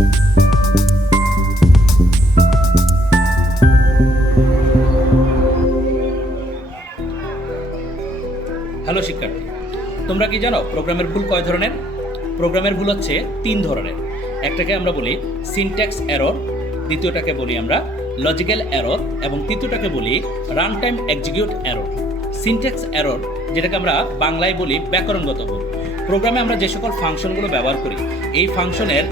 Hello শিক্ষার্থী, তোমরা কি জানো প্রোগ্রামের ভুল কয় ধরনের? প্রোগ্রামের ভুল হচ্ছে 3 ধরনের। একটাকে আমরা বলি সিনট্যাক্স এরর, দ্বিতীয়টাকে বলি আমরা লজিক্যাল এরর এবং তৃতীয়টাকে বলি run time execute error. Syntax error, যেটাকে আমরা বাংলায় বলি ব্যাকরণগত ভুল। প্রোগ্রামে আমরা যে সকল ফাংশনগুলো ব্যবহার করি, এই ফাংশনের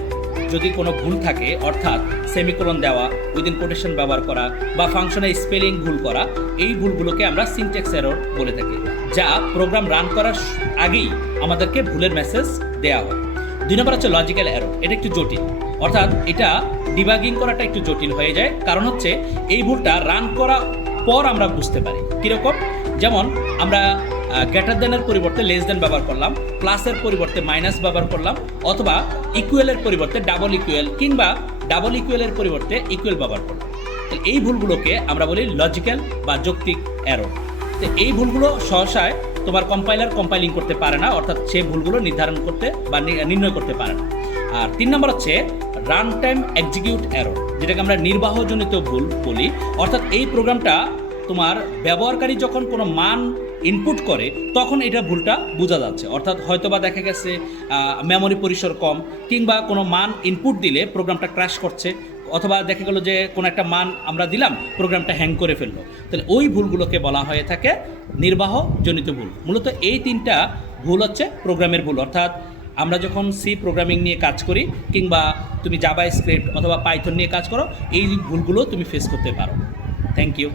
যদি কোনো ভুল থাকে, অর্থাৎ সেমিকোলন দেওয়া, উইদিন কোটেশন ব্যবহার করা বা ফাংশনের স্পেলিং ভুল করা, এই ভুলগুলোকে আমরা সিনট্যাক্স এরর বলে থাকি, যা প্রোগ্রাম রান করার আগেই আমাদেরকে ভুলের মেসেজ দেওয়া হয়। 2 নম্বর হচ্ছে লজিক্যাল এরর। এটা একটু জটিল, অর্থাৎ এটা ডিবাগিং করাটা একটু জটিল হয়ে যায়। কারণ হচ্ছে এই ভুলটা রান করা পর আমরা বুঝতে পারি। কীরকম? যেমন আমরা গ্রেটার দেনের পরিবর্তে লেস দেন ব্যবহার করলাম, প্লাসের পরিবর্তে মাইনাস ব্যবহার করলাম, অথবা ইকুয়ালের পরিবর্তে ডাবল ইকুয়াল কিংবা ডাবল ইকুয়ালের পরিবর্তে ইকুয়াল ব্যবহার করলাম। এই ভুলগুলোকে আমরা বলি লজিক্যাল বা যৌক্তিক এরর। তো এই ভুলগুলো সহসায় তোমার কম্পাইলিং করতে পারে না, অর্থাৎ সে ভুলগুলো নির্ধারণ করতে বা নির্ণয় করতে পারে না। আর 3 নম্বর হচ্ছে রান টাইম এক্সিকিউট এরর, যেটাকে আমরা নির্বাহজনিত ভুল বলি। অর্থাৎ এই প্রোগ্রামটা তোমার ব্যবহারকারী যখন কোনো মান ইনপুট করে তখন এটা ভুলটা বোঝা যাচ্ছে। অর্থাৎ হয়তোবা দেখা গেছে মেমোরি পরিসর কম, কিংবা কোনো মান ইনপুট দিলে প্রোগ্রামটা ক্র্যাশ করছে, অথবা দেখা গেলো যে কোনো একটা মান আমরা দিলাম, প্রোগ্রামটা হ্যাং করে ফেললো। তাহলে ওই ভুলগুলোকে বলা হয়ে থাকে নির্বাহজনিত ভুল। মূলত এই 3টা ভুল হচ্ছে প্রোগ্রামের ভুল। অর্থাৎ আমরা যখন সি প্রোগ্রামিং নিয়ে কাজ করি, কিংবা তুমি জাভা স্ক্রিপ্ট অথবা পাইথন নিয়ে কাজ করো, এই ভুলগুলো তুমি ফেস করতে পারো। Thank you.